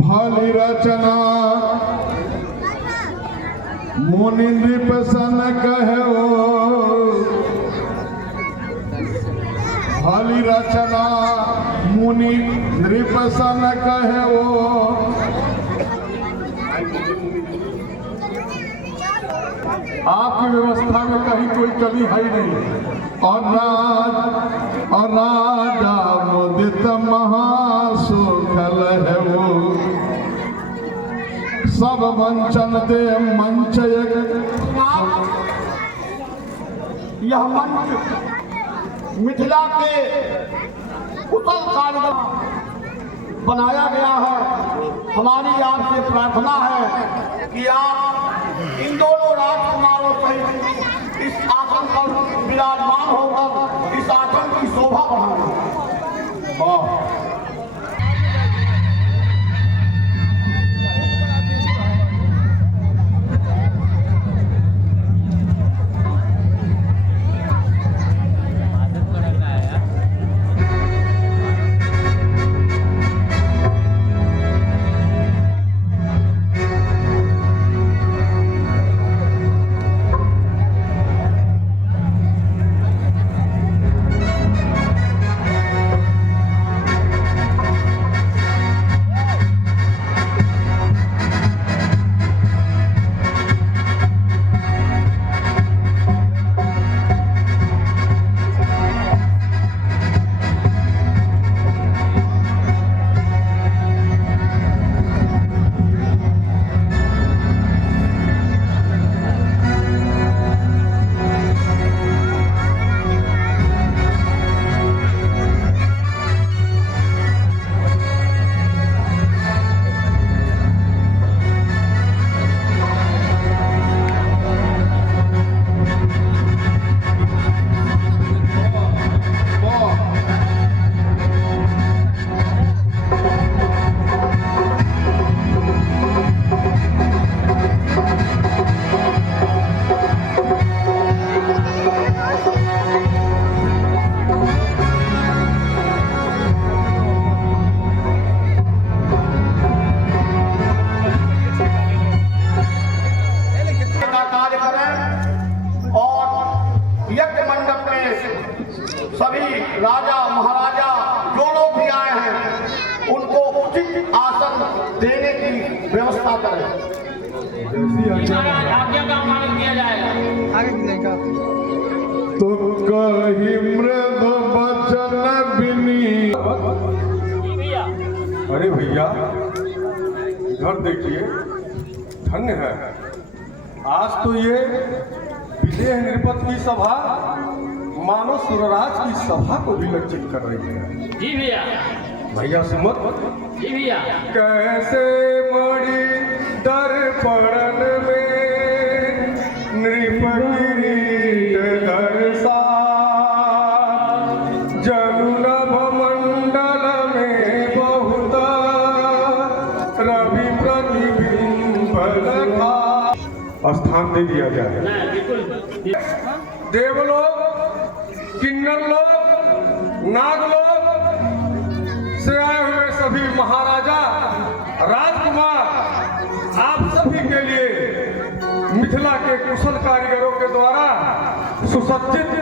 भाली रचना मुनि नृप सन कहो, भाली रचना मुनि नृप सन कहो, आपकी व्यवस्था में कहीं कोई कमी है नहीं। और राजा मुदित महासुखल है वो, सब मंचन दे मंच यह मंच मिथिला के कुशल कारीगर बनाया गया है। हमारी आपसे प्रार्थना है कि आप इन दोनों राजकुमारों सहित इस आसन पर विराजमान होकर इस आसन की शोभा बढ़ाएं। वाह। सभी राजा महाराजा जो लोग भी आए हैं उनको उचित आसन देने की व्यवस्था करें। आज्ञा का पालन किया जाएगा। तो कही मृद बचन बिनी। अरे भैया इधर देखिए, धन्य है आज तो ये विदेह नृपत की सभा मानो सुरराज की सभा को भी लज्जित कर रही है। जी भैया। भैया सुमत। जी भैया। कैसे मणि दर्पण में नृप किरीट दर्शा, जनुलभ मंडल में बहुत रवि प्रतिबिंब लखा। स्थान दे दिया जाए। देवलोक, किन्नर लोग, नाग लोग से आए हुए सभी महाराजा राजकुमार, आप सभी के लिए मिथिला के कुशल कारीगरों के द्वारा सुसज्जित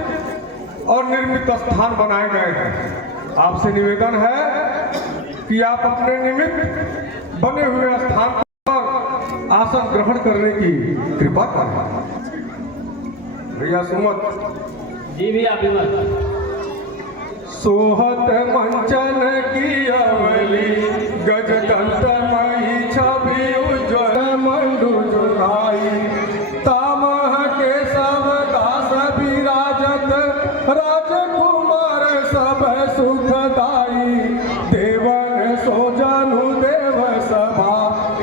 और निर्मित स्थान बनाए गए हैं। आपसे निवेदन है कि आप अपने निमित्त बने हुए स्थान पर आसन ग्रहण करने की कृपा करें। भैया सुमत। जी भैया। सोहत मंचन की अवली, गजदंत मही छवि उज्ज्वल मंडू जुड़ाई, तामह के सब दास विराजत, राजकुमार सब सुखदाई, देवन सोजनु देव सभा,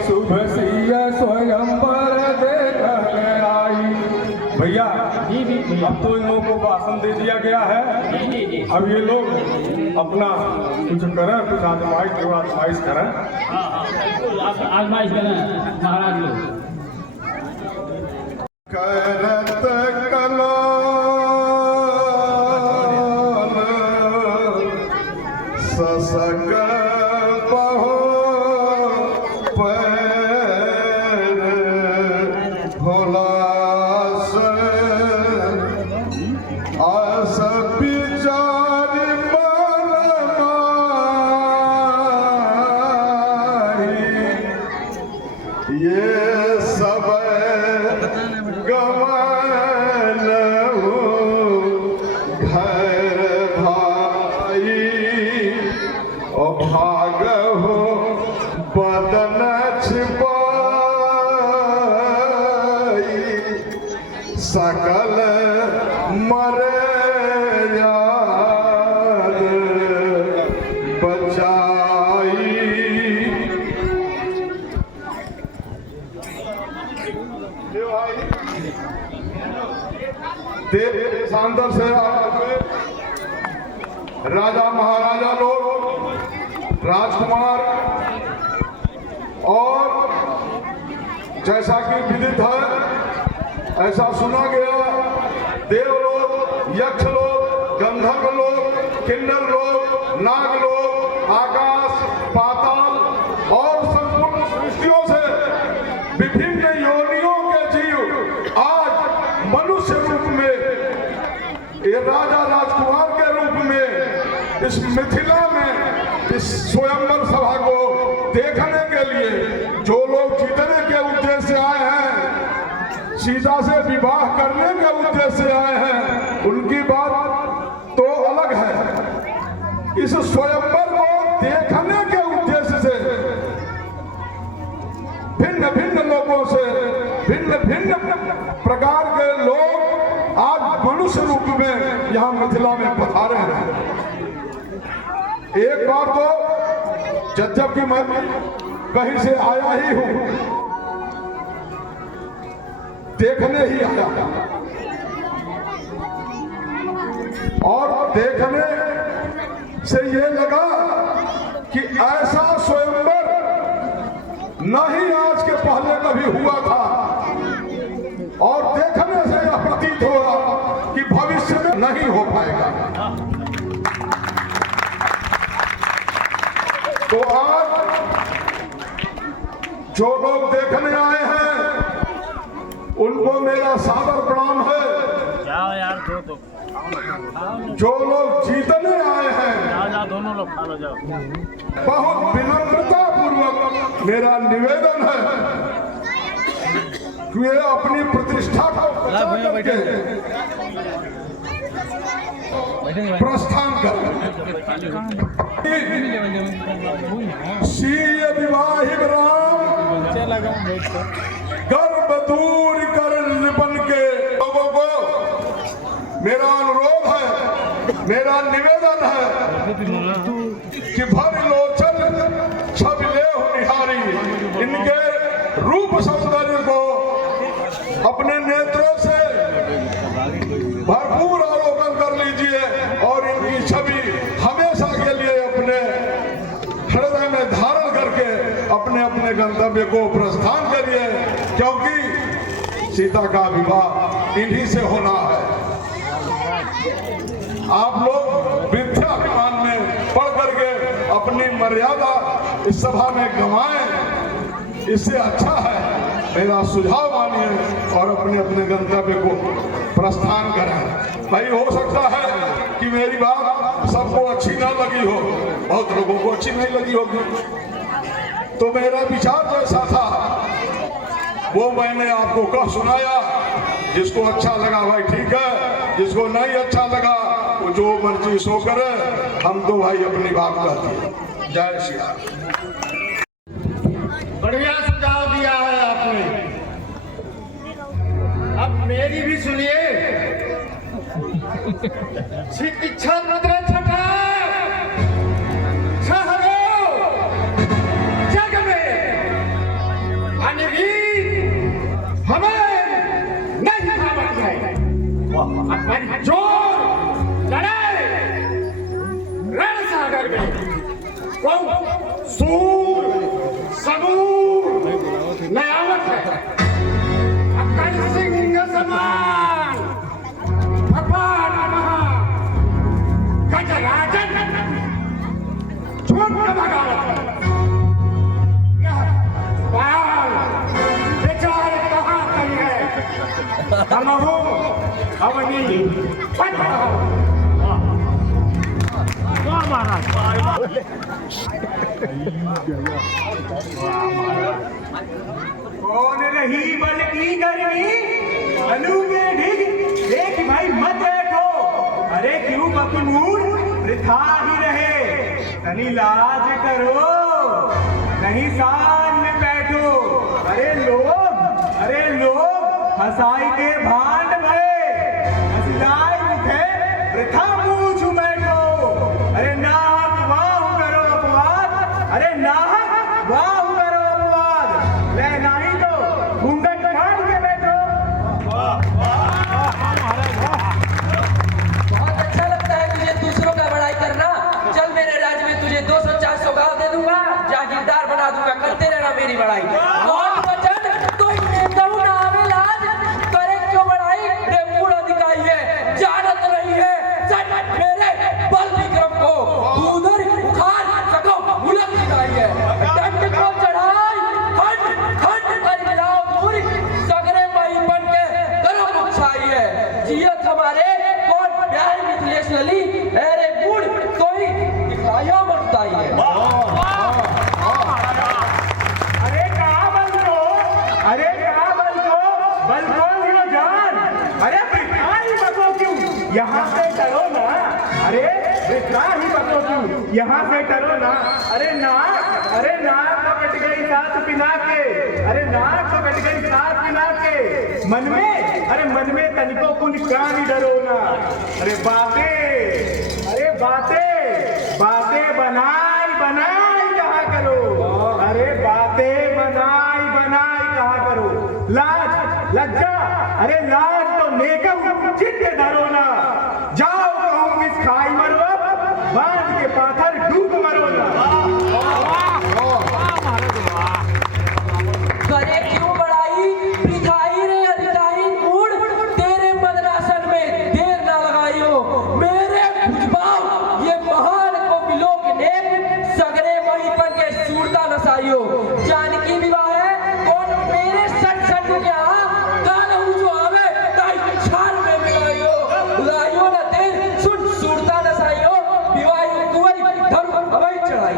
शुभ सिय स्वयंवर देखन आई। भैया अब तो इन लोगों को आसन दे दिया गया है। अब ये लोग अपना कुछ करें, कुछ आजमाइश करें। आजमाइश करें महाराज लोग। करत कलो सकत हो पैर भोलास आस विचार मन माही ये सब गवन हो घर भाई ओ भाग हो बदन छिपाई सकल मरे याद बचाई। देशांतर से राजा महाराजा लोग, राजकुमार, और जैसा कि विदित है, ऐसा सुना गया, देवलोक, यक्ष लोग, गंधर्व लोग, किन्नर लोग, नाग लोग, आकाश, पाताल और संपूर्ण सृष्टियों से विभिन्न योनियों के जीव आज मनुष्य रूप में, ये राजा राजकुमार के रूप में इस मिथिला में इस स्वयंवर सभा को देखने के लिए जो लोग जीतने के उद्देश्य से आए हैं, सीता से विवाह करने के उद्देश्य से आए हैं, उनकी बात तो अलग है। इस स्वयंवर को देखने के उद्देश्य से भिन्न भिन्न लोगों से भिन्न भिन्न प्रकार के लोग आज मनुष्य रूप में यहाँ मिथिला में पधारे हैं। एक बार तो जबकि मैं कहीं से आया ही हूं, देखने ही आया, और देखने से ये लगा कि ऐसा स्वयंवर नहीं आज के पहले कभी हुआ था, और देखने से यह प्रतीत हो रहा कि भविष्य में नहीं हो पाएगा। तो आज जो लोग देखने आए हैं उनको मेरा सादर प्रणाम है। जाओ यार, जो लोग जीतने आए हैं, जाओ दोनों लोग खा लो, जाओ। बहुत विनम्रता पूर्वक मेरा निवेदन है कि वे अपनी प्रतिष्ठा को बचा करके प्रस्थान करें। सीय विवाहित राम गर्भ दूर कर बन के लोगों को मेरा अनुरोध है, मेरा निवेदन है कि भर लोचन छवि ले निहारी, इनके रूप सौंदर्य को अपने नेत्रों से भरपूर अवलोकन कर लीजिए और इनकी छवि हमेशा के लिए अपने हृदय में धारण करके अपने अपने गंतव्य को प्रस्थान करिए, क्योंकि सीता का विवाह इन्हीं से होना है। आप लोग वृद्धाभिमान में पढ़ करके अपनी मर्यादा इस सभा में गंवाएं, इससे अच्छा है मेरा सुझाव मानिए और अपने अपने गंतव्य को प्रस्थान करें। भाई हो सकता है कि मेरी बात सबको अच्छी ना लगी हो, बहुत लोगों को अच्छी नहीं लगी होगी, तो मेरा विचार जैसा था वो मैंने आपको कह सुनाया। जिसको अच्छा लगा भाई ठीक है, जिसको नहीं अच्छा लगा वो जो मर्जी सो करे, हम तो भाई अपनी बात करते हैं। जय श्री राम। बढ़िया सुझाव दिया है आपने, अब मेरी भी सुनिए। शिक्षा मुद्रा छठा जग में अनवीर हमें नहीं थामत है। अपन जोर लड़ाई रण सागर में सूर समूह नयावत है। अक्कल सिंह समान अपार गजराजन वाह महाराज कौन रही बल की गर्मी अनु में ढिग देख भाई मत बैठो। अरे क्यों बकमूर वृथा ही रहे तनी लाज करो नहीं शान में बैठो। अरे लोग हंसाई के भांड भये हंसलाई मुखे वृथा पूछ बैठो। अरे नाहक वाह करो अपवाद अरे नाहक वाह करो अपवाद ले नहीं तो घूंघट फाड़ के बैठो। बहुत अच्छा लगता है तुझे दूसरों का बड़ाई करना। चल मेरे राज्य में तुझे 200-400 गाँव दे दूंगा जागीरदार बना दूंगा करते रहना मेरी बड़ाई। कौन बचन तो इतने दऊ ना आवे लाज करे क्यों बड़ाई रे मूल अधिकारी है जानत नहीं है सच मेरे बल विक्रम को उधर उखाड़ सको मुलक दिखाई है दंड को चढ़ाई खंड खंड कर मिलाओ दूरी सगरे मई बन के करो मुछाई है जियत हमारे कौन प्यार मिथिलेश लली अरे बूढ़ कोई दिखाया बनताई है। बल को जान अरे ही बको क्यों यहाँ से डरो ना। अरे ही बको क्यों यहाँ से डरो ना। अरे नाक तो कट गई साथ पिना के। अरे नाक तो कट गई साथ पिना के मन में तनिको कुछ प्राणी डरो ना। अरे बातें बनाई कहा करो। अरे बातें बनाई कहा करो। लाज लज्जा अरे लाज तो नेकम चित्ते धरो ना। जाओ कहूँ इस खाई मरो बांध के पाथर डूब मरो ना। करे क्यों बड़ाई वृथाई रे अधिकारी मूड तेरे मदरासन में देर ना लगाइयो मेरे भुजबाव ये महान को बिलो के नेक सगरे वही पर के सूरता नसाइयो। जानकी विवाह है कौन मेरे सट सट क्या काल हूँ जो आवे ताई छार में मिलाइयो लाइयो ना तेर सुन सूरता नसाइयो विवाह कुंवरी धर्म अवै चढ़ाई।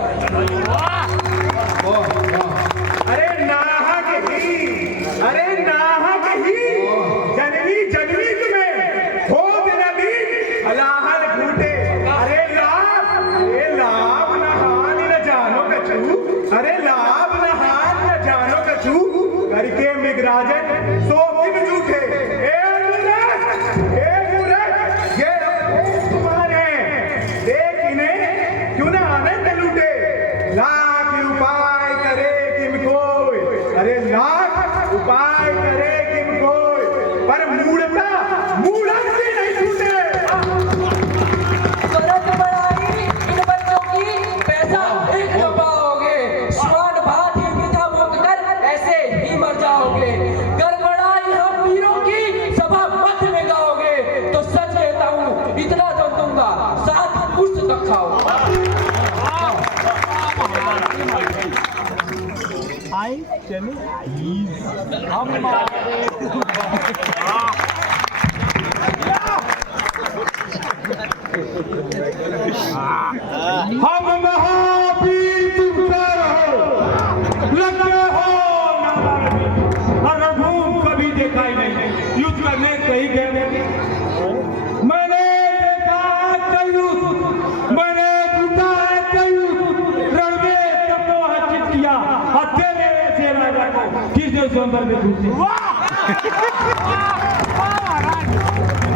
अरे नाहक ही जनवी तुम्हें खोद नदी अलाहल घूटे। अरे लाभ न हानि न जानो कछु। अरे लाभ न हानि न जानो कछु करके मिगराजन सो किन झूठे। ये तुम्हारे देख इन्हें क्यों ना आनंद लूटे। लाख उपाय करे किम कोई अरे लाख उपाय करे किम कोई पर मूढ़त भी नहीं छूटे। करत बड़ाई इन बच्चों की पैसा एक न पाओगे स्वाद भात ही वृथा भोग कर ऐसे ही मर जाओगे। गड़बड़ाई हम वीरों की सभा मध्य में गाओगे तो सच कहता हूँ इतना दम दूंगा साथ पुष्ट तक खाओ। आई चलो हम महावीर तुमका रहो लगे हो और रघु कभी देखा ही नहीं युद्ध करने कहीं गए। मैंने देखा कई युद्ध मैंने टूटा है कई युद्ध रण में सबको हचित किया हत्या से राजा को किसने सुंदर में घुसी।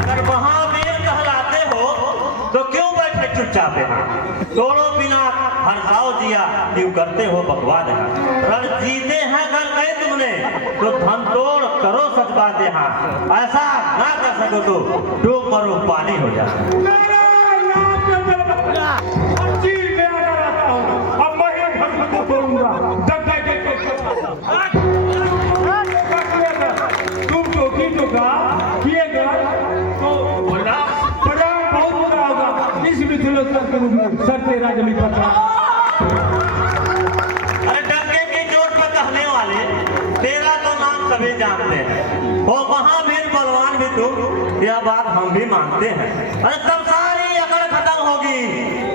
अगर महावीर कहलाते हो तो क्यों बैठे चुपचाप यहाँ तोड़ो बिना हरसाओ दिया क्यों करते हो बकवाद यहाँ। रण जीते हैं कर गए तुमने तो धन तोड़ करो सच बात यहाँ। ऐसा ना कर सको तो डूब मरो पानी हो जाए। मेरा नाम चीर में आकर आता हूँ अब मैं ही धन को तोड़ूंगा। तुम तो कहा किएगा तो बड़ा बहुत बुरा होगा। इस मिथिलेश के रूप में सर तेरा जमी पता। अरे डंके की चोट पर कहने वाले तेरा तो नाम सभी भी जानते हैं, वो महावीर बलवान भी तुम, यह बात हम भी मानते हैं। अरे तब सारी अकड़ खत्म होगी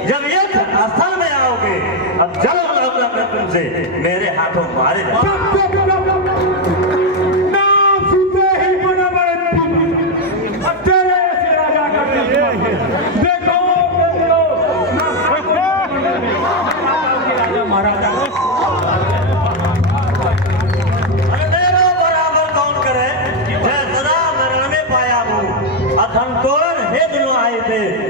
जब युद्ध स्थल में आओगे। अब चलो लौटकर तुमसे मेरे हाथों मारे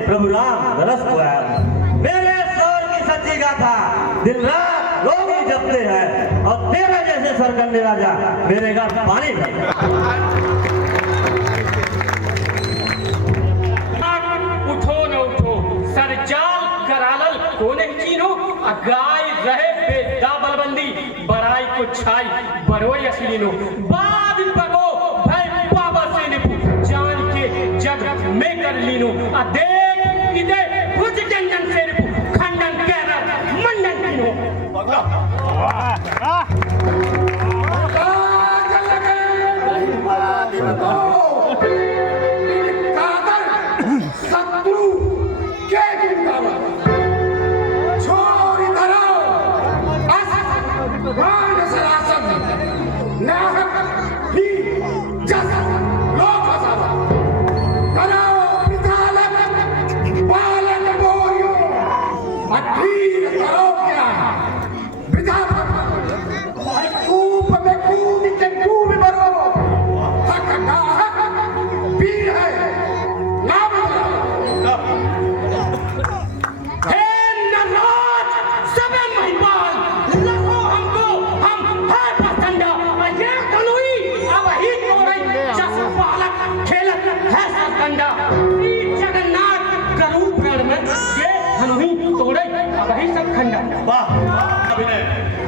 प्रभु राम रस को आया। मेरे शौर की सच्ची गाथा दिन रात लोग ही जपते हैं और तेरे जैसे सरकंडे राजा मेरे घर पानी उठो न उठो सरजाल करालल कोने चीनो गाय रहे बेदा बलबंदी बराई को छाई बरोई असलीनो बाद पगो भय बाबा से निपु जान के जग में कर लीनो देख इदे कुछ जंजन से निपु खंडन कह मंडन कीनो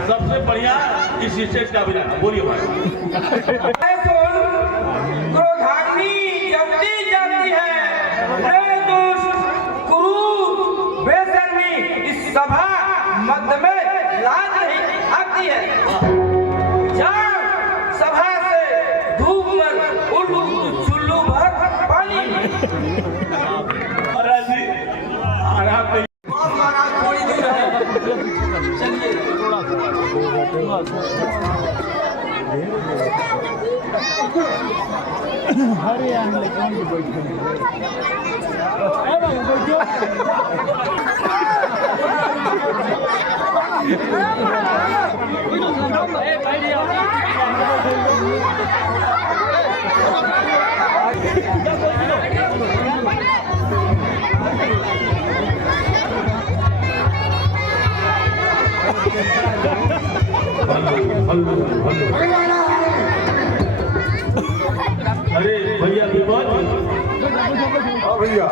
सबसे बढ़िया इस स्टेज का अभिनय। बोलिए भाई। क्रोधाग्नि जलती जाती है, हे दुष्ट क्रूर बेशर्मी, इस सभा मध्य में लाज नहीं आती है। जाओ सभा से धूप में उल्लू चुल्लू भर पानी महाराज जी आराम नहीं। महाराज थोड़ी दूर है, चलिए हरे आने कौन भी बैठे अरे भैया विमान भैया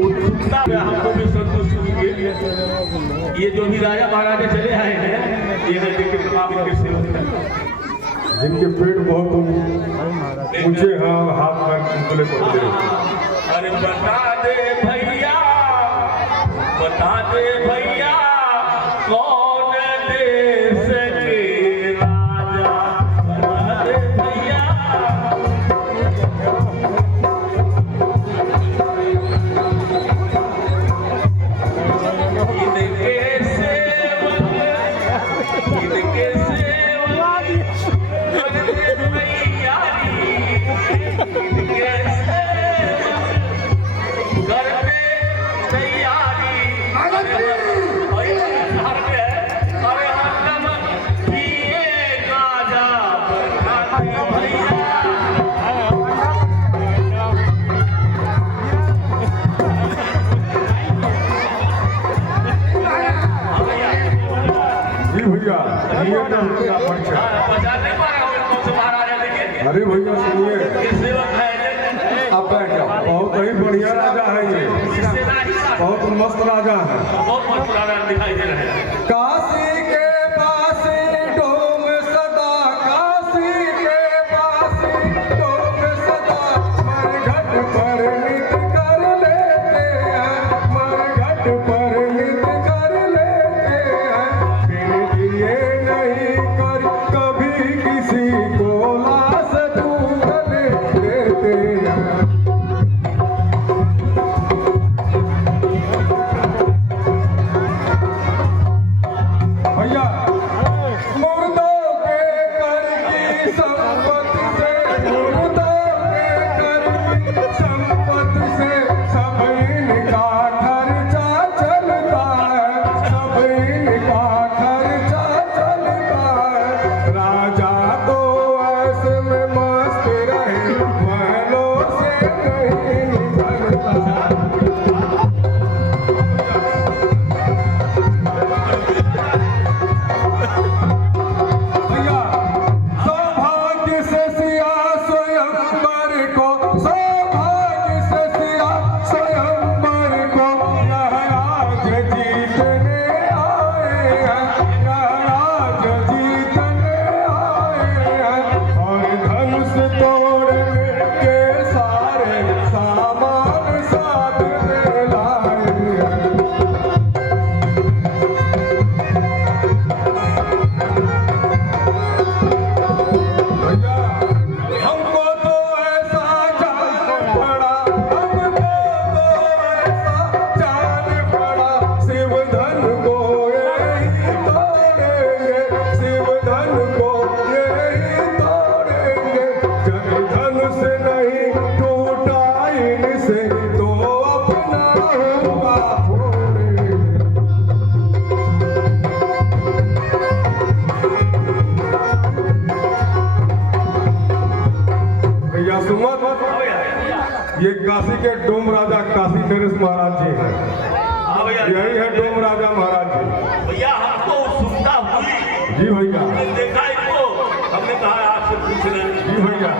उत्सुकता में हमको भी संतुष्ट हुई। ये जो भी राजा महाराजा चले आए हैं ये है देखे तमाम इनके सेवक हैं जिनके पेट बहुत ऊंचे हैं और हाथ में खुले पड़ते हैं। अरे बता दे भैया कौन देश के राजा। बता दे भैया अरे भैया सुनिए, अब बैठ जाओ। बहुत ही बढ़िया राजा है ये, बहुत मस्त राजा है। बहुत मस्त राजा दिखाई दे रहे हैं। काशी के पास डोम सदा, काशी के पास डोम सदा, मरघट पर नित कर लेते हैं, मरघट पर नित कर लेते हैं। फिर ये नहीं कर कभी किसी को काशी के डोम राजा काशी नरेश महाराज जी हैं। हाँ भैया, यही है डोम राजा महाराज जी। भैया हमको सुविधा हुई, जी भैया, हमने देखा इनको, हमने कहा आपसे पूछ रहे हैं। जी भैया,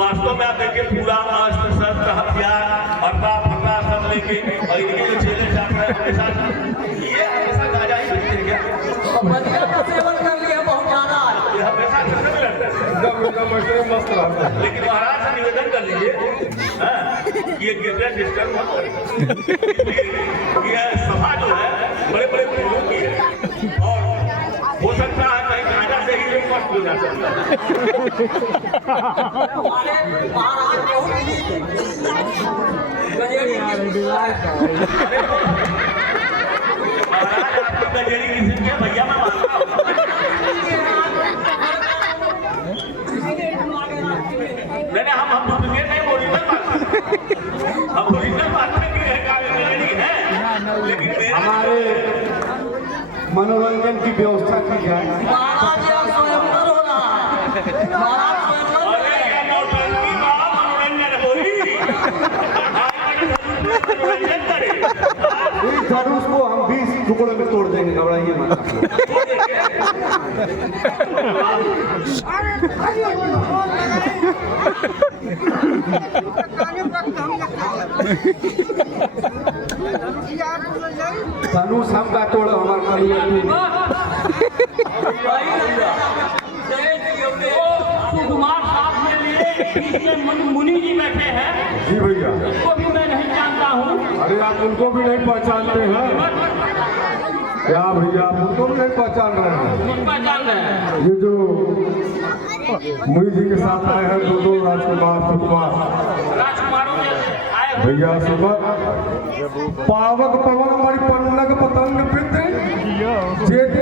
वास्तव में आप देखिए पूरा अस्त्र शस्त्र हथियार अड्डा फड्डा सब लेके और इनके जो चेले जाते हैं हमेशा ये हमेशा गाजा ही पीते हैं क्या? बदिया का सेवन कर लिया बहुत ज्यादा। ये हमेशा करने में लगता है। एकदम ऐसे मस्त रहता है। लेकिन महाराज से निवेदन कर लीजिए कि ये गिरजा डिस्टर्ब मत करें। ये सभा जो है बड़े बड़े फूलों की है और हो सकता है कहीं गाजा से ही ये कष्ट हो जा सकता है। हमारे महाराज बहुत ही गजेड़ी के महाराज आपकी गजेड़ी किसी के भैया मैं मानता हूँ। नहीं हम डुप्लीकेट नहीं ओरिजिनल मानते, हम ओरिजिनल मानते कि गजेड़ी है, लेकिन हमारे मनोरंजन की व्यवस्था की जाए। महाराज यहाँ स्वयंवर हो रहा है। महाराज स्वयंवर हो रहे हैं। नौटंकी का मनोरंजन हो रही मनोरंजन करे। इस धनुष को हम 20 टुकड़ों में तोड़ देंगे, घबराइए मत। धनुष हम का तोड़ हमारे सुकुमार साहब के लिए इसमें मुनि जी बैठे हैं, जी भैया, उसको भी मैं नहीं जानता हूँ। अरे आप उनको भी नहीं पहचानते हैं क्या भैया? आप उनको भी नहीं पहचान रहे हैं? पहचान रहे हैं। ये जो मुनि जी के साथ आए हैं दो राजकुमार सुकुमार राजकुमारों में आए हुए भैया सुबह पावक पवन मणि पन्नग पतंग पित्र जेते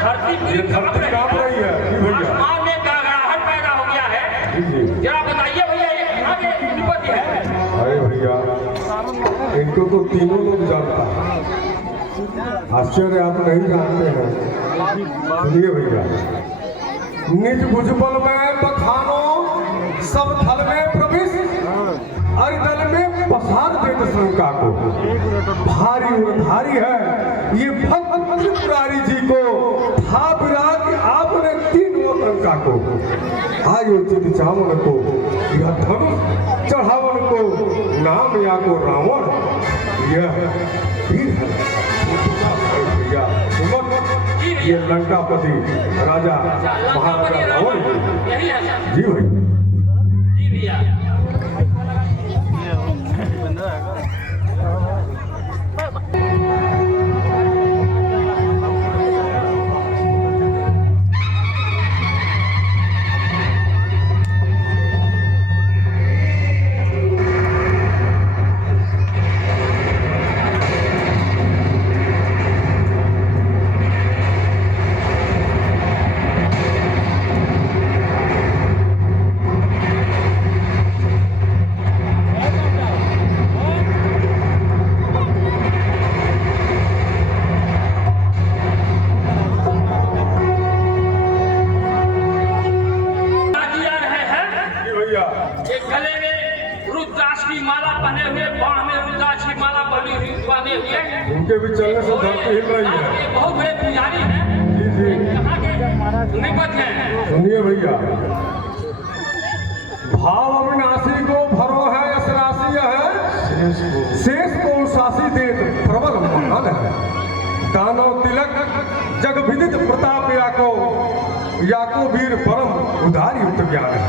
धरती पूरी ये धरती कांप रही है जी भैया। आसमान में गड़गड़ाहट पैदा हो गया है। जी जी। जरा बताइए भैया ये कहाँ की विपत्ति है? अरे भैया, इनको तो तीनों लोग जानता है। आश्चर्य आप नहीं जानते हैं। सुनिए भैया, निज भुजबल में बखानो, सब थल में प्रविश, अरिदल में पसार देत शंका को। भारी और भारी है ये भक्त त्रिपुरारी जी को, था विराग आपने तीनों लंका को। आयोजित चावन को यह धनुष चढ़ावन को, नाम या को रावण यह वीर है। भैया सुमन ये लंकापति राजा महाराजा रावण यही है सर। जी भैया। जी भैया। एक गले में रुद्राक्ष की माला पहने हुए, बाण में रुद्राक्ष की माला बनी हुई बांधे हुए। उनके भी चलने से धरती हिल रही है। ये बहुत बड़े पुजारी हैं। जी जी। कहाँ के निपट हैं? सुनिए भैया, भाव अविनाशी को भरो है, यश राशि है, शेष को शासी देत प्रबल महान है। दानव तिलक जग विदित प्रताप याको वीर परम उदारी उत ज्ञान है।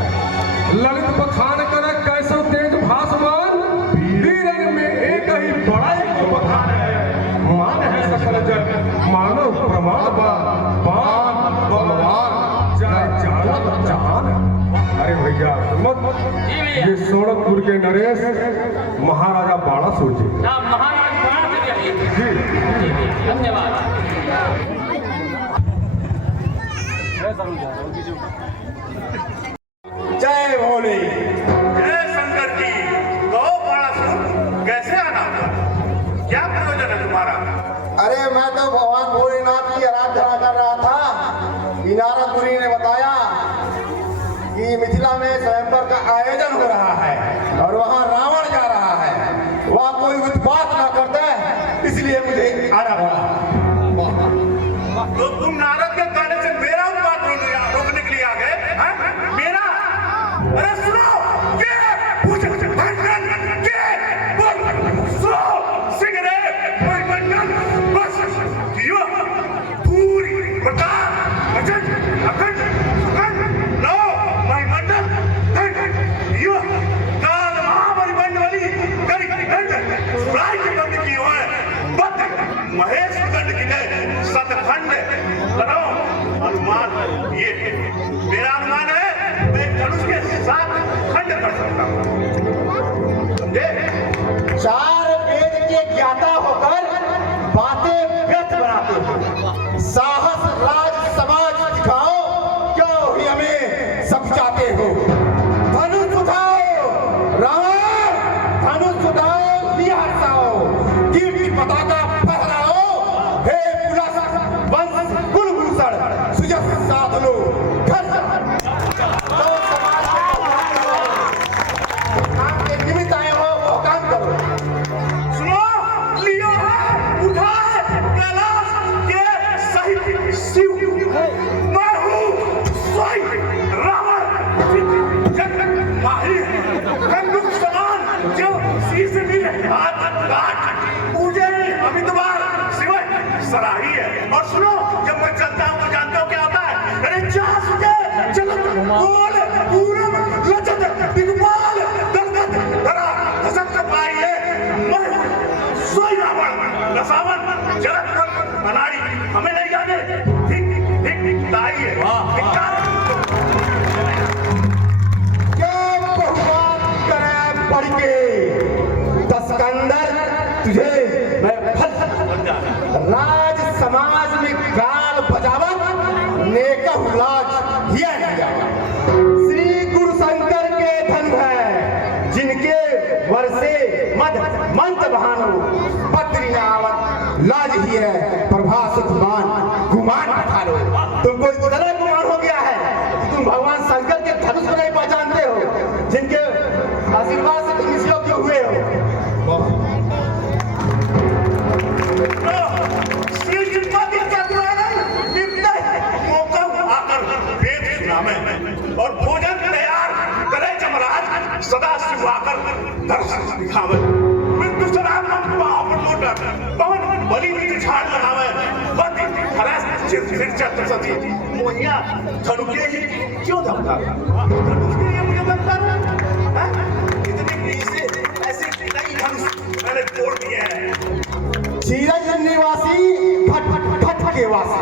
ललित बखान कर कैसो तेज भासमान, वीरन में एक ही बड़ाई को बखान है। मान है सकल जग मानव प्रमाण बान बलवान चाहे जानत जहान। अरे भैया मत ये सोनकपुर के नरेश महाराजा बाणा सोचे। महाराज बाणा से धन्यवाद। जय भोले। जय शंकर जी। कहो बाणासुर, कैसे आना हुआ? क्या प्रयोजन है तुम्हारा? अरे मैं तो भगवान भोलेनाथ की आराधना कर रहा था। नारद मुनि ने बताया कि मिथिला में स्वयंवर का आयोजन हो रहा है और वहाँ रावण जा रहा है। वहाँ कोई उत्पात ना करता है, इसलिए मुझे आना पड़ा। तो तुम नारद के कहने से मेरा उत्पात रोकने के लिए आ गए? मेरा? अरे सुनो, ये पूछ भंडन के बोल सुनो सिगरे कोई भंडन बस कियो पूरी प्रताप वचन अखंड सुखंड लो महिमंडल दंड कियो काल महाबली बंडवली करी दंड सुराई के बंद कियो है बद महेश दंड की गए सतखंड करो अनुमान। ये मेरा अनुमान है, मैं धनुष के साथ खंड कर सकता हूँ। समझे? चार वेद के ज्ञाता होकर बातें व्यर्थ बनाते हो। साहस राज समाज दिखाओ, क्यों ही हमें समझाते हो? धनुष उठाओ रावण, धनुष उठाओ लिया हटाओ, कीर्ति पताका फहराओ। हे पुलस वंश कुलभूषण सुजस साधनो घर निमित्त आए हो वो काम करो। सुनो, लियो है, उठा है, कैलाश के सहित शिव। मैं हूँ स्वयं रावण, जगत माही बंदूक समान जो शीश भी हाथ काट मुझे अमितवार सिवाय सराही है। और सुनो, जब मैं चलता हूँ तो जानते हो क्या होता है? अरे चास के चलत बोल पूरब लचत दिग्पाल दलदल धरा धसक पाई है। मैं सोई रावण रसावन जगत कर अनाड़ी, हमें नहीं जाने। ठीक ठीक ठीक ताई है। क्या बहुमान करे पढ़ के दस्कंदर तुझे मैं फल राज समाज में गाल बजावत नेकहु लाज हिया लिया। श्री गुरु शंकर के धन है जिनके वर्षे मद मंत बहानो पत्री न आवत लाज ही है प्रभास गुमान गुमान पठारो। तुमको इतना गुमान हो गया है कि तुम भगवान शंकर के धनुष को नहीं पहचानते हो जिनके आशीर्वाद से तुम इस योग्य हुए हो। और भोजन तैयार करे जमराज सदा शिव आकर दर्शन दिखावे। मृत्यु शराब पवन बलि झाड़ लगावे बदी हरास फिर चल सती मोहिया धनुके ही क्यों धमका धनुष के लिए मुझे बनता है इतने से ऐसे कई धनुष मैंने तोड़ दिए हैं। धीरज निवासी फट फट फट के वासी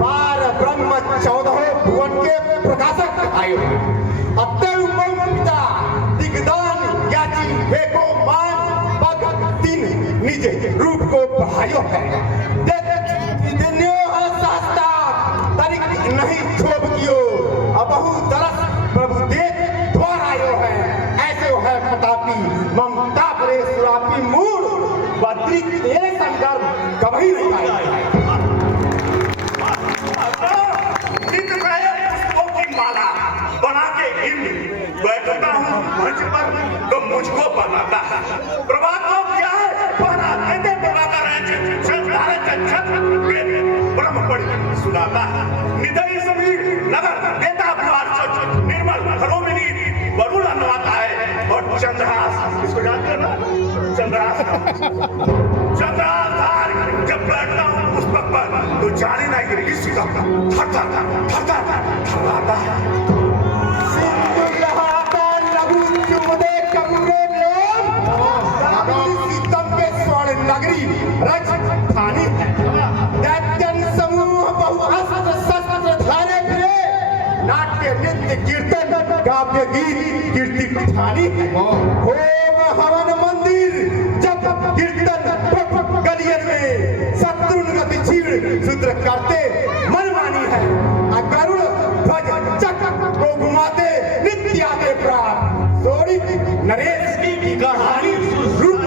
बार ब्रह्म 14 भुवन के प्रकाशक आयो अत्यंत पिता दिग्दान याची वेको मान पग 3 निज रूप को बढ़ायो है दिन्यो है शास्ता तरिक नहीं छोड़ कियो अबहु दरस प्रभु देख द्वार आयो है ऐसे है प्रतापी ममता परे सुरापी मूल बद्री तेरे संदर्भ कभी नहीं आया। माला बना के हिंद बैठता हूँ मंच पर तो मुझको बनाता है। प्रभात को क्या है बना देते प्रभाकर ब्रह्म पढ़ सुनाता है। निधई समीर नगर देता परिवार निर्मल घरों में वरुण नवाता है और चंद्रहास इसको याद करना चंद्रहास चंद्रहास जब बैठता हूँ पुस्तक पर तो जाने ना गिरी सीधा थरथर थरथर थरथराता है। सिंधु लहाता लघु चुमदे कमुरे लोग सीतम के स्वर्ण नगरी रज थानी है दैत्यन समूह बहु अस्त्र शस्त्र धारे फिरे नाट्य नृत्य कीर्तन काव्य गीत कीर्ति ठानी है। होम हवन मंदिर जब कीर्तन गलियन में शत्रुन गति चीड़ सूत्र करते मनमानी है गरुड़ ध्वज चक्र को घुमाते नित्य आते प्राण सोड़ी नरेश की कहानी रूप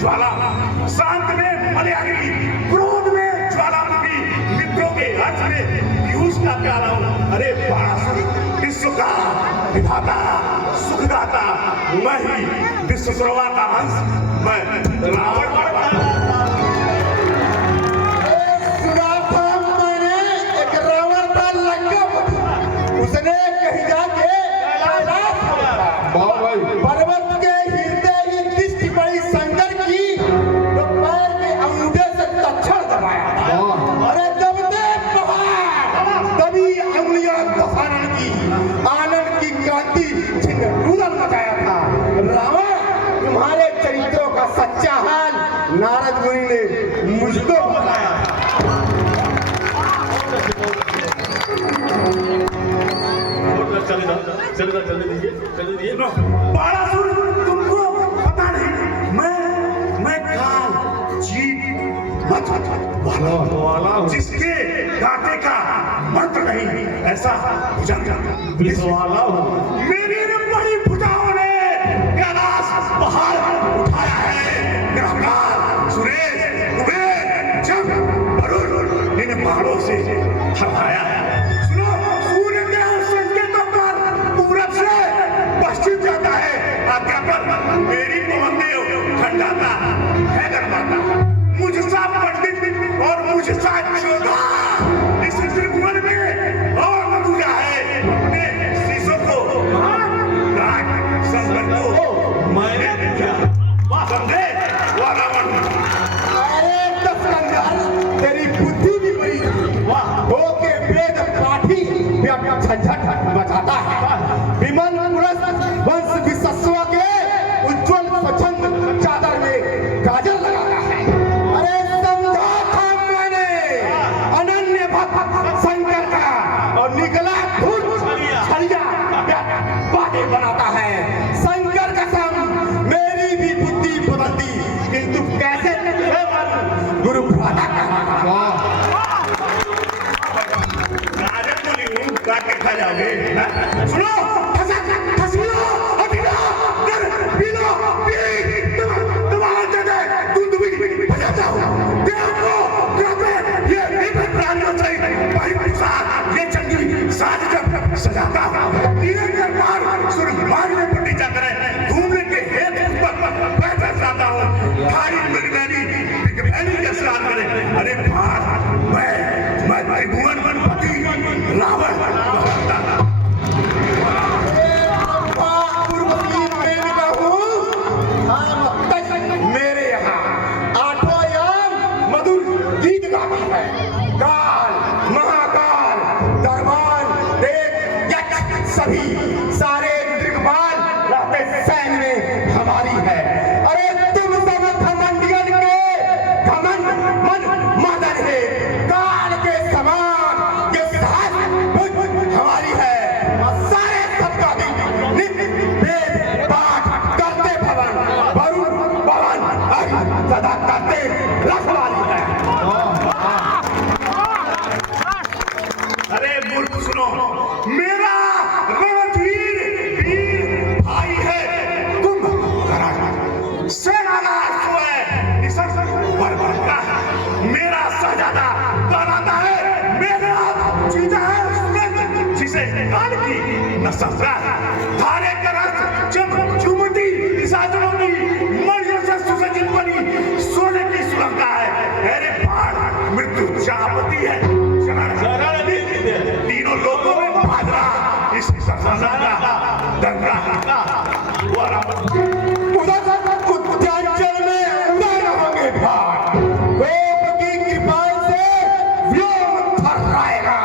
ज्वाला शांत में मलयागी क्रोध में ज्वालामुखी मित्रों के हर्ष में पीयूष का प्याला हूं। अरे बाणासुर विश्व का विधाता सुखदाता मैं ही विश्व सर्वा का हंस मैं रावण सुना था मैंने एक रावण था लंका उसने कहीं जाके पर्वत के हृदय की दृष्टि पड़ी शंकर की तो पैर के अंगूठे से तक्षण दबाया। अरे दबते पहाड़ तभी अंगुलियां दफाने की आनंद की क्रांति छिन्न रुदन मचाया था। रावण तुम्हारे चरित्रों का सच्चा हाल नारद मुनि ने मुझको बताया। बाणासुर तुमको पता नहीं मैं काल जीत मत वाला जिसके कांटे का मंत्र नहीं ऐसा वाला हूँ। मेरी बड़ी भुजाओं ने कैलाश पहाड़ उठाया है। निराकार सुरेश कुबेर जब वरुण इन पहाड़ों से हटाया है। सुनो सूर्य के संकेतों पर पूरब से पश्चिम जाता है आज्ञा पर मेरी पवन देव ठंडाता है गरमाता मुझसा पंडित और मुझसा चोदा इस त्रिभुवन में और मधुरा है अपने शीशों को काट संकट को मैंने देखा समझे वो रावण। अरे दस कंगाल तेरी बुद्धि भी बड़ी हो के वेद सजाता हूँ। धीरे के मार सुर मारने पर नीचा करे, घूमने के हेतु पर बैठा जाता हूँ। थारी मिलवेली बिगवेली के स्नान करे। अरे बात मैं त्रिभुवन पति रावण कहता मेरे यहाँ 8 याम मधुर गीत गाती है। काल, महाकाल, दरबान, देव, यक्ष सभी सारे दिग्पाल रहते सैन्य में हमारी है। अरे तुम सब घमंडियन के घमंड मन मदन है। काल के समान ये साहस बुद्ध हमारी है। और सारे सबका भी नित्य वेद पाठ करते भवन वरुण पवन अग्नि सदा करते रखवाली है। अरे मूर्ख सुनो, मेरा रणधीर वीर भाई है कुंभकर्ण। सेनानाथ सोए निसर्ग बर्बर का। मेरा शहजादा कहलाता है मेघनाथ, जीता है सुरंग जिसे काल की न समझा। धारे का रथ जब झुमती निशाचरों की मणियों से सुसज्जित बनी सोने की सुरंगा है। अरे बाण मृत्यु चाहती है, तीनों लोगों में बाज रहा इस संसार का दंगा। उद्यांचल में उड़े रहोगे भाट। गोप की कृपा से व्योम थर्राएगा।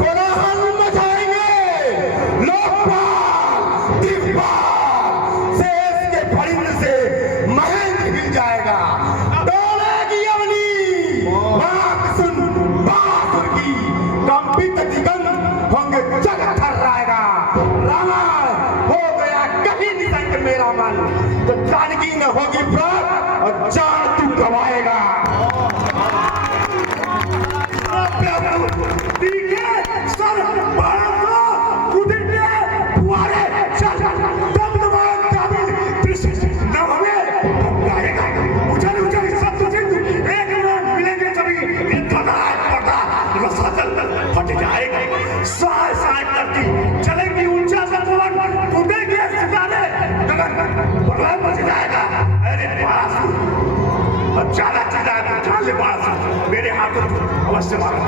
कोलाहल मचाएंगे लोकपाल, दिग्पाल। शेष के फरिंद से महेंद्र हिल जाएगा। डोलेगी अवनी वाक सुन बासुर की। कंपित दिगंत होंगे जग थर्राएगा। रामायण हो गया कहीं निसंग मेरा मन। तो जानकी न होगी प्राण और जान तू गवाएगा। सर बाणों को कूदेंगे फुहारे चल दमदमा काबिल दृश्य न हमें गाएगा। उछल उछल सब तुझे एक मिनट मिलेंगे सभी। ये धड़ाए पड़ता रसातल फट जाएगा। साय साय करती चलेगी ऊंचा सा पवन, टूटेंगे सितारे, गगन प्रलय मच जाएगा। अरे बासुर अब ज्यादा चिल्लाए तो जान ले। बासुर मेरे हाथों अवश्य मारो।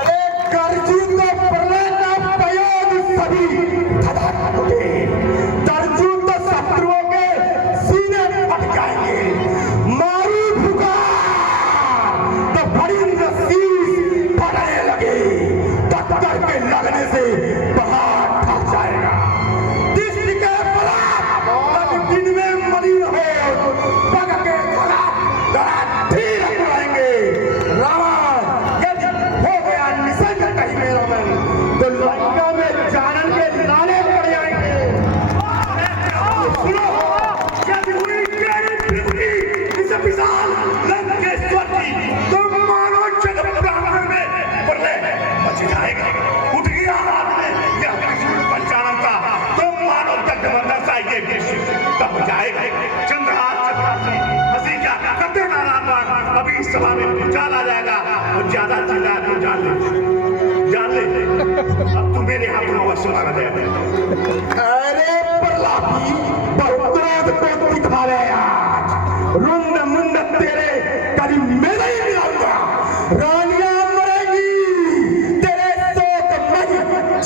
अरे गर्जू तो प्रलय का प्रयोग सभी धड़ाधड़ उठे। गर्जू तो शत्रुओं के सीने फट जाएंगे। मारी पुकार तो फरिंद शीश फटने लगे। टक्कर के लगने से पहाड़ ढह जाएगा। दृष्टि के पराग तब दिन में मलिन हो। पग के धरा धीर उड़ाएंगे। रावण यदि हो गया निसंग कहीं मेरा मन, तो लंका में जानन के लाले पड़ जाएंगे। सुनो, यदि हुई तेरी पृथ्वी इस विशाल लंकेश्वर की, तो मानो जगत ब्राह्मण में प्रलय मच जाएगा। उठ गया हाथ में यह त्रिशूल पंचानन का, तो मानो दग्धमंथन सा ये विश्व तब जाएगा। चंद्रहास चंद्रासी हंसी क्या करते नारायण बाण। अभी इस सभा में उजाल आ जाएगा और ज्यादा चिल्ला तो जान ले। अब तू मेरे हाथ में अवश्य मारा जाएगा। अरे प्रलापी बहुक्रोध को दिखा रहे आज। रुंड मुंड तेरे करीब मेरे ही मिलाऊंगा। रानियां मरेंगी तेरे शोक मही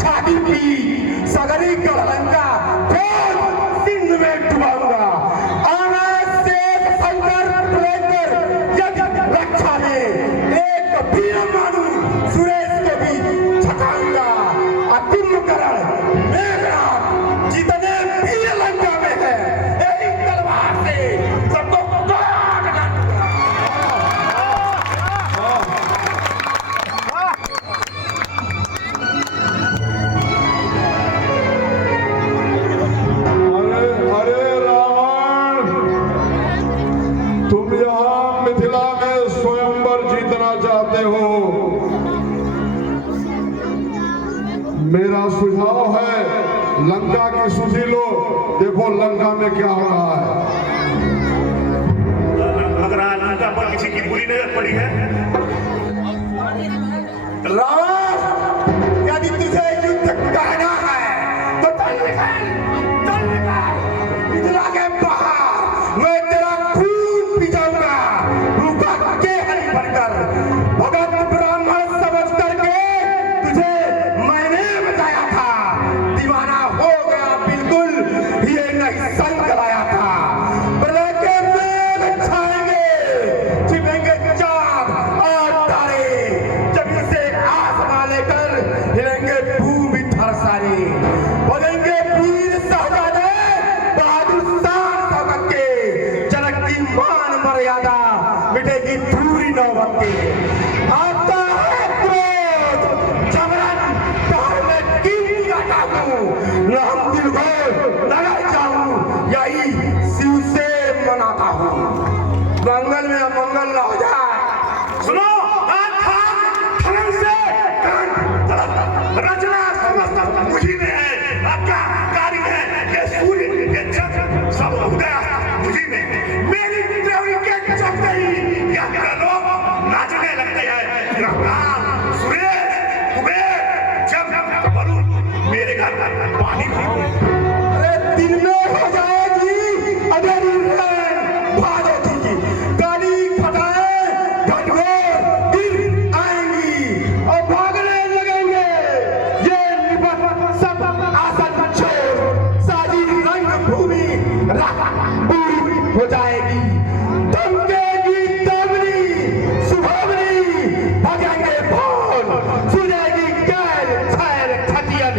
छाती पी। सगरी का लंका खोल सिंध में डुबाऊंगा। आना शेष शंकर लेकर यदि रक्षा में एक भी मानू सुरेश को भी छकाऊंगा। कुंभकर्ण मेघनाथ जितने भी लंका में है यही तलवार से सबको काट डालूंगा। अरे रावण, तुम यहाँ मिथिला में स्वयंवर जीतना चाहते हो। मेरा सुझाव है लंका की सुधी लो। देखो लंका में क्या हो रहा है। अगर आज लंका पर किसी की बुरी नजर पड़ी है, रावण यदि तुझे युद्ध मर्यादा मिटेगी पूरी नौबत की। आता है क्रोध जबरन तार में कील लगाता हूँ, न हम दिल को लगा जाऊँ यही शिव से मनाता हूँ, मंगल में अमंगल न हो जाए। सुनो खनन से रचना समस्त मुझी में है, आपका कार्य है, ये सूर्य ये चंद्र सब उदय मुझी में। मेरी त्रिवेणी के चलते ही यहाँ लोग नाचने लगते हैं। रंगाल सुरेश कुबेर जब वरुण मेरे घर पानी अरे दिन में हो जाएगी अधेरी रेल भागोती की, गाड़ी फटाए घटघोर गिर आएंगी और भागने लगेंगे ये निपट सब आसन छोड़, साजी रंग भूमि पूरी हो जाएगी। दमकेगी दमनी सुहावनी भगेंगे भौन, सुनेगी कैल छैल खटियन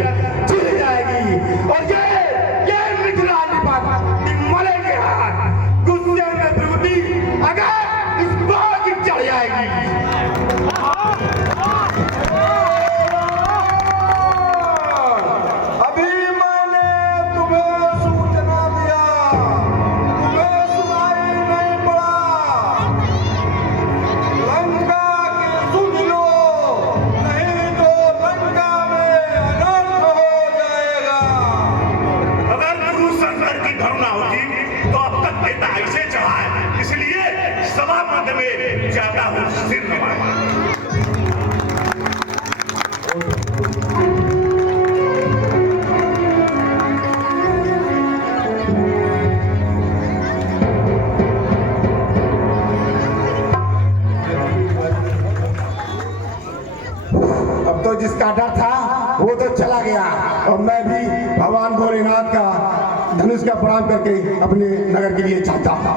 चिल जाएगी और ये मिथिला निपात मरेंगे हाथ गुस्से में ब्यूटी अगर इस बाग चढ़ जाएगी। अभी मैंने तुम्हें सूचना दिया, तुम्हें सुनाई नहीं पड़ा, लंका के सुन लो नहीं तो लंका में अनर्थ हो जाएगा। अगर गुरु शंकर की करुणा होती तो अब तक बेटा ऐसे चढ़ा है, इसलिए सभा मध्य में जाता हूँ सिर नवाए। अब तो जिसका डर था वो तो चला गया और मैं भी भगवान भोलेनाथ का धनुष का प्रणाम करके अपने नगर के लिए चाहता था।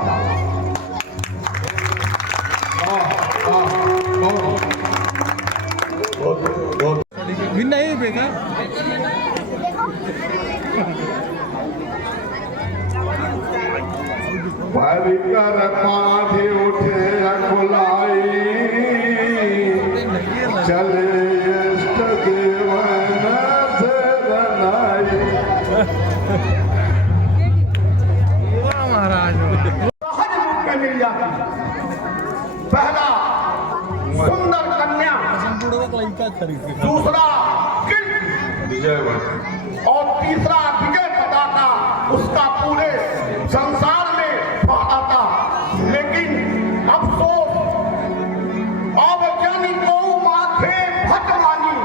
नहीं बेगा परिकर पाठी उठे अकुलाई, चले इष्ट देवन से रनाई। महाराज सहज रूप में मिल जाती। पहला सुंदर कन्या, दूसरा और तीसरा विजय पताका उसका पूरे संसार में फहराता। लेकिन अफसोस अवज्ञानी को माथे भटमानी।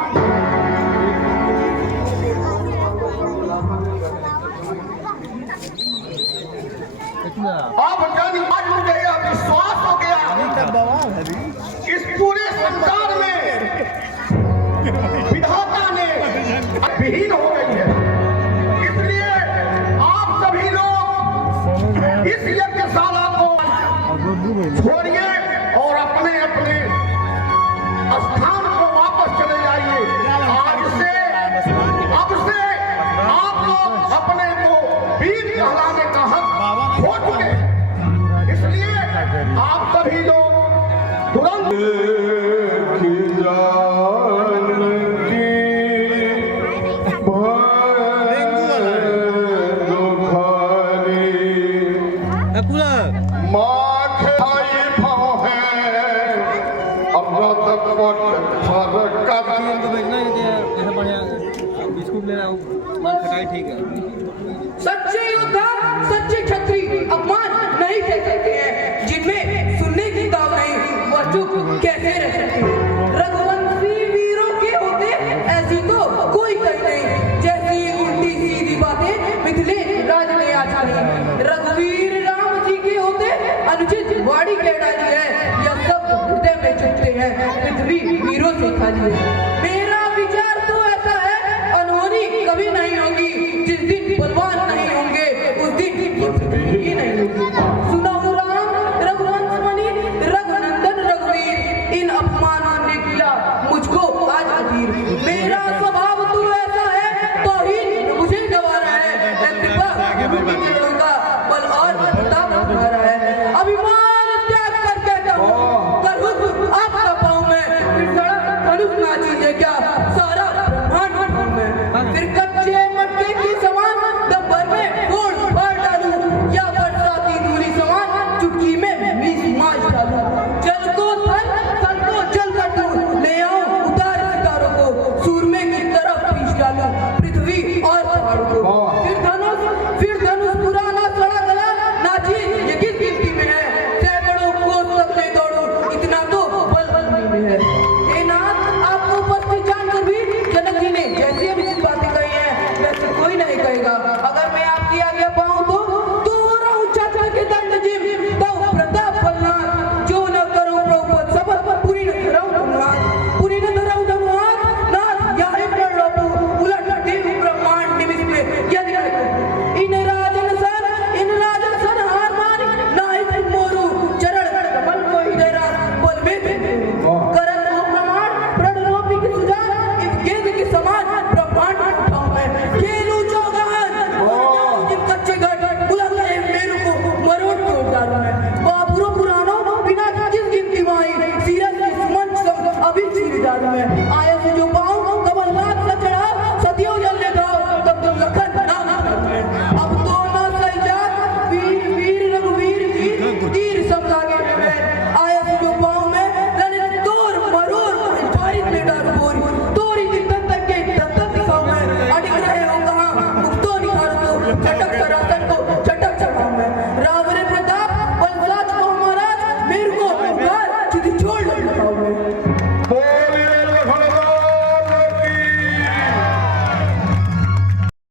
अवज्ञानी आज मुझे यह विश्वास हो गया इस पूरे संसार में विधाता ने विहीन हो गई है। इसलिए आप सभी लोग इस यज्ञशाला को छोड़िए और अपने अपने स्थान को वापस चले जाइए। अब से आप लोग अपने को वीर कहलाने का हक खो चुके। इसलिए आप सभी लोग तुरंत सच्चे योद्धा सच्चे क्षत्रिय अपमान नहीं सह सकते हैं, जिनमें सुनने की ताव नहीं वह चुप कैसे रह सकते हैं। रघुवंशी वीरों के होते ऐसी तो कोई कही नहीं, जैसी उल्टी सीधी बातें मिथिले राज ने आशा नहीं। रघुवीर राम जी के होते अनुचित वाणी कह डाली है, यह सब हृदय में चुपते हैं पृथ्वी वीरों से खाली है। मेरा विचार तो ऐसा है अनहोनी कभी नहीं होगी, जिस दिन बलवान नहीं होंगे उस दिन ही नहीं होगी। सुना हो राम रघुवंश मणि रघुनंदन रघुवीर, इन अपमानों ने किया मुझको आज अधीर। मेरा स्वभाव तो ऐसा है तो ही मुझे गवारा है, कृपा गुरु की चरणों का बल और प्रताप तुम्हारा है। अभिमान में डालू बोरी तोरी दी तंतर के तंतर दिखाऊं मैं अटक रहे हो कहाँ मुक्तो निखारो तो चटक सरासर को चटक चढ़ाऊं मैं रावण प्रताप बलराज को महाराज मेरे को उपकार चिति छोड़ दिखाऊं मैं